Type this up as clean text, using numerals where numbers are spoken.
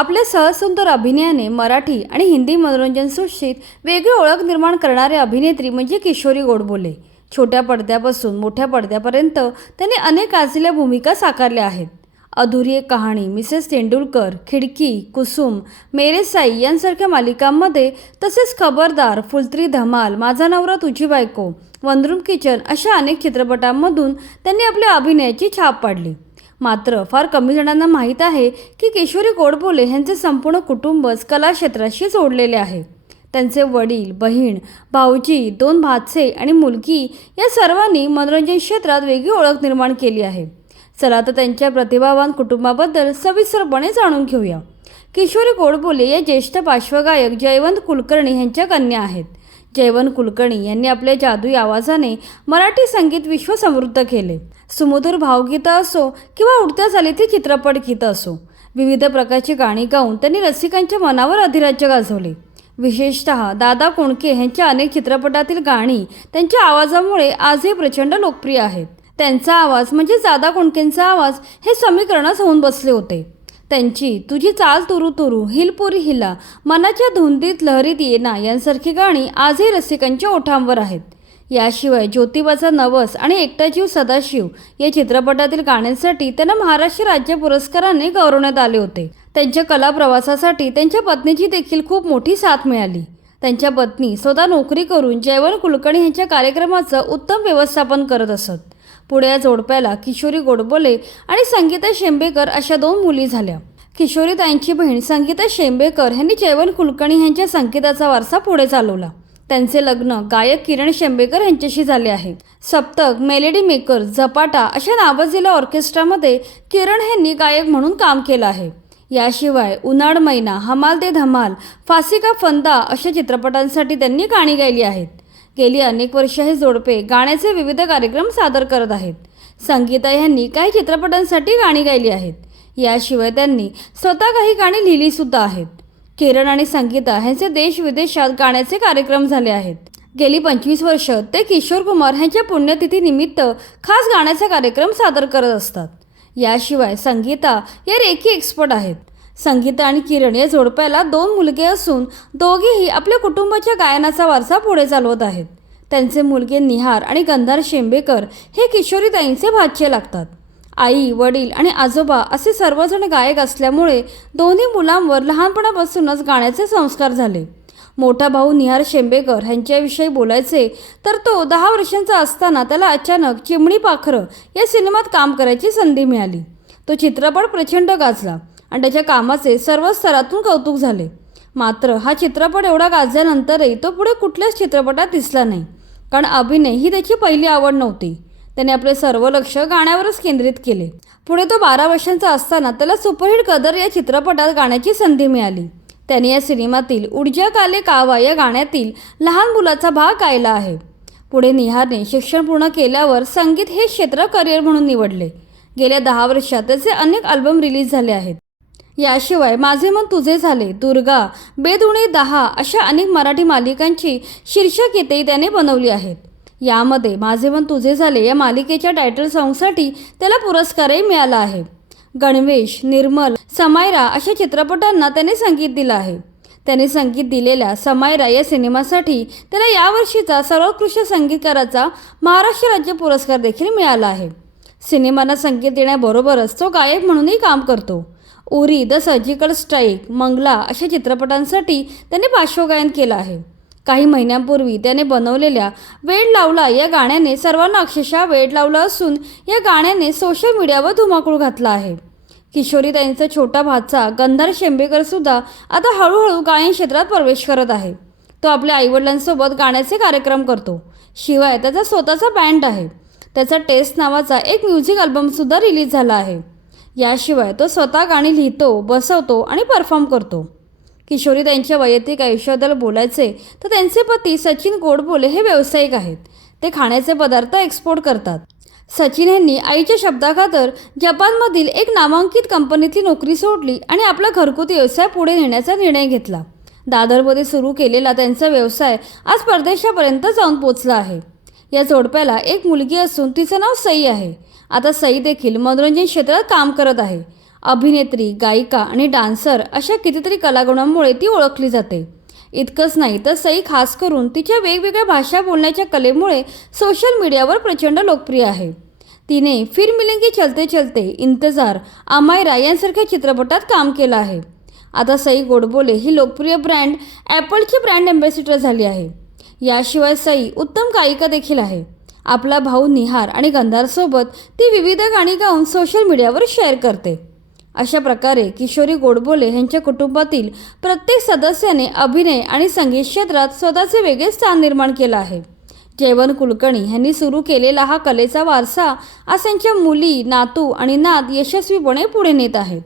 आपल्या सहसुंदर अभिनयाने मराठी आणि हिंदी मनोरंजन सृष्टीत वेगळी ओळख निर्माण करणारे अभिनेत्री म्हणजे किशोरी गोडबोले. छोट्या पडद्यापासून मोठ्या पडद्यापर्यंत त्यांनी अनेक गाजलेल्या भूमिका साकारल्या आहेत. अधुरी एक कहाणी, मिसेस तेंडुलकर, खिडकी, कुसुम, मेरे साई यांसारख्या मालिकांमध्ये, तसेच खबरदार, फुलत्री धमाल, माझा नवरा तुझी बायको, वनरूम किचन अशा अनेक चित्रपटांमधून त्यांनी आपल्या अभिनयाची छाप पाडली. मात्र फार कमी जणांना माहीत आहे की किशोरी गोडबोले यांचे संपूर्ण कुटुंबच कला क्षेत्राशी जोडलेले आहे. त्यांचे वडील, बहीण, भाऊजी, 2 भाचे आणि मुलगी या सर्वांनी मनोरंजन क्षेत्रात वेगळी ओळख निर्माण केली आहे. चला तर त्यांच्या प्रतिभावान कुटुंबाबद्दल सविस्तरपणे जाणून घेऊया. किशोरी गोडबोले या ज्येष्ठ पार्श्वगायक जयवंत कुलकर्णी यांच्या कन्या आहेत. जयवंत कुलकर्णी यांनी आपल्या जादुई आवाजाने मराठी संगीत विश्व समृद्ध केले. सुमधुर भावगीतं असो किंवा उडत्या चालीतील चित्रपट गीतं असो, विविध प्रकारची गाणी गाऊन त्यांनी रसिकांच्या मनावर अधिराज्य गाजवले. विशेषतः दादा कोंडके यांच्या अनेक चित्रपटातील गाणी त्यांच्या आवाजामुळे आजही प्रचंड लोकप्रिय आहेत. त्यांचा आवाज म्हणजे दादा कोंडकेंचा आवाज हे समीकरणच होऊन बसले होते. त्यांची तुझी चाल तुरू तुरू, हिलपुरी हिला, मनाच्या धुंदीत लहरीत येना यांसारखी गाणी आजही रसिकांच्या ओठांवर आहेत. याशिवाय ज्योतिबाचा नवस आणि एकटा जीव सदाशिव या चित्रपटातील गाण्यांसाठी त्यांना महाराष्ट्र राज्य पुरस्काराने गौरवण्यात आले होते. त्यांच्या कला प्रवासासाठी त्यांच्या पत्नीची देखील खूप मोठी साथ मिळाली. त्यांच्या पत्नी स्वतः नोकरी करून जयवंत कुलकर्णी यांच्या कार्यक्रमाचं उत्तम व्यवस्थापन करत असत. पुढे या जोडप्याला किशोरी गोडबोले आणि संगीता शेंबेकर अशा 2 मुली झाल्या. किशोरी ताईंची बहीण संगीता शेंबेकर यांनी जयवंत कुलकर्णी यांच्या संगीताचा वारसा पुढे चालवला. त्यांचे लग्न गायक किरण शेंबेकर यांच्याशी झाले आहे. सप्तक, मेलेडी मेकर, झपाटा अशा नावाजलेल्या ऑर्केस्ट्रामध्ये किरण यांनी गायक म्हणून काम केलं आहे. याशिवाय उन्हाळ मैना, हमाल दे धमाल, फासी का फंदा अशा चित्रपटांसाठी त्यांनी गाणी गायली आहेत. गेली अनेक वर्ष हे जोडपे गाण्याचे विविध कार्यक्रम सादर करत आहेत. संगीता यांनी काही चित्रपटांसाठी गाणी गायली आहेत. याशिवाय त्यांनी स्वतः काही गाणी लिहिली सुद्धा आहेत. किरण आणि संगीता यांचे देश विदेशात गाण्याचे कार्यक्रम झाले आहेत. गेली 25 वर्ष ते किशोर कुमार यांच्या पुण्यतिथीनिमित्त खास गाण्याचा कार्यक्रम सादर करत असतात. याशिवाय संगीता या रेकी एक्सपर्ट आहेत. संगीता आणि किरण या जोडप्याला 2 मुलगे असून दोघेही आपल्या कुटुंबाच्या गायनाचा वारसा पुढे चालवत आहेत. त्यांचे मुलगे निहार आणि गंधार शेंबेकर हे किशोरीताईंचे भाचे लागतात. आई, वडील आणि आजोबा असे सर्वजण गायक असल्यामुळे दोन्ही मुलांवर लहानपणापासूनच गाण्याचे संस्कार झाले. मोठा भाऊ निहार शेंबेकर यांच्याविषयी बोलायचे तर तो 10 वर्षांचा असताना त्याला अचानक चिमणी पाखरं या सिनेमात काम करायची संधी मिळाली. तो चित्रपट प्रचंड गाजला आणि त्याच्या कामाचे सर्व स्तरातून कौतुक झाले. मात्र हा चित्रपट एवढा गाजल्यानंतरही तो पुढे कुठल्याच चित्रपटात दिसला नाही, कारण अभिनय ही त्याची पहिली आवड नव्हती. त्याने आपले सर्व लक्ष गाण्यावरच केंद्रित केले. पुढे तो 12 वर्षांचा असताना त्याला सुपरहिट कदर या चित्रपटात गाण्याची संधी मिळाली. त्याने या सिनेमातील उडज्या काले कावा या गाण्यातील लहान मुलाचा भाग गायला आहे. पुढे निहारने शिक्षण पूर्ण केल्यावर संगीत हे क्षेत्र करिअर म्हणून निवडले. गेल्या 10 वर्षात त्याचे अनेक अल्बम रिलीज झाले आहेत. याशिवाय माझे मन तुझे झाले, दुर्गा, बेदुणे 10 अशा अनेक मराठी मालिकांची शीर्षक त्याने बनवली आहेत. यामध्ये माझे मन तुझे झाले या मालिकेच्या टायटल सॉंगसाठी त्याला पुरस्कारही मिळाला आहे. गणवेश, निर्मल, समायरा अशा चित्रपटांना त्याने संगीत दिलं आहे. त्याने संगीत दिलेल्या समायरा या सिनेमासाठी त्याला यावर्षीचा सर्वोत्कृष्ट संगीतकाराचा महाराष्ट्र राज्य पुरस्कार देखील मिळाला आहे. सिनेमांना संगीत देण्याबरोबरच तो गायक म्हणूनही काम करतो. उरी, द सर्जिकल स्ट्राईक, मंगला अशा चित्रपटांसाठी त्याने पार्श्वगायन केलं आहे. काही महिन्यांपूर्वी त्याने बनवलेल्या वेड लावला या गाण्याने सर्वांना अक्षरशः वेड लावलं असून या गाण्याने सोशल मीडियावर धुमाकूळ घातला आहे. किशोरी त्यांचा छोटा भाचा गंधार शेंबेकर सुद्धा आता हळूहळू गायन क्षेत्रात प्रवेश करत आहे. तो आपल्या आईवडिलांसोबत गाण्याचे कार्यक्रम करतो. शिवाय त्याचा स्वतःचा बँड आहे. त्याचा टेस्ट नावाचा एक म्युझिक अल्बमसुद्धा रिलीज झाला आहे. याशिवाय तो स्वतः गाणी लिहितो, बसवतो आणि परफॉर्म करतो. किशोरी त्यांच्या वैयक्तिक आयुष्याबद्दल बोलायचे तर त्यांचे पती सचिन गोडबोले हे व्यावसायिक आहेत. ते खाण्याचे पदार्थ एक्सपोर्ट करतात. सचिन यांनी आईच्या शब्दाखातर जपानमधील एक नामांकित कंपनीतली नोकरी सोडली आणि आपला घरगुती व्यवसाय पुढे नेण्याचा निर्णय घेतला. दादरमध्ये सुरू केलेला त्यांचा व्यवसाय आज परदेशापर्यंत जाऊन पोचला आहे. या जोडप्याला एक मुलगी असून तिचं नाव सई आहे. आता सई देखील मनोरंजन क्षेत्रात काम करत आहे. अभिनेत्री, गायिका आणि डान्सर अशा कितीतरी कलागुणांमुळे ती ओळखली जाते. इतकंच नाही तर सई खास करून तिच्या वेगवेगळ्या भाषा बोलण्याच्या कलेमुळे सोशल मीडियावर प्रचंड लोकप्रिय आहे. तिने फिर मिलेंगे चलते चलते, इंतजार, अमायरा यांसारख्या चित्रपटात काम केलं आहे. आता सई गोडबोले ही लोकप्रिय ब्रँड ॲपलची ब्रँड अँबॅसिडर झाली आहे. याशिवाय सई उत्तम गायिका देखील आहे. आपला भाऊ निहार आणि गंधारसोबत ती विविध गाणी गाऊन सोशल मीडियावर शेअर करते. अशा प्रकारे किशोरी गोडबोले यांच्या कुटुंबातील प्रत्येक सदस्याने अभिनय आणि संगीत क्षेत्रात स्वतःचे वेगळे स्थान निर्माण केलं आहे. जयवंत कुलकर्णी यांनी सुरू केलेला हा कलेचा वारसा आज त्यांच्या मुली, नातू आणि नात यशस्वीपणे पुढे नेत आहेत.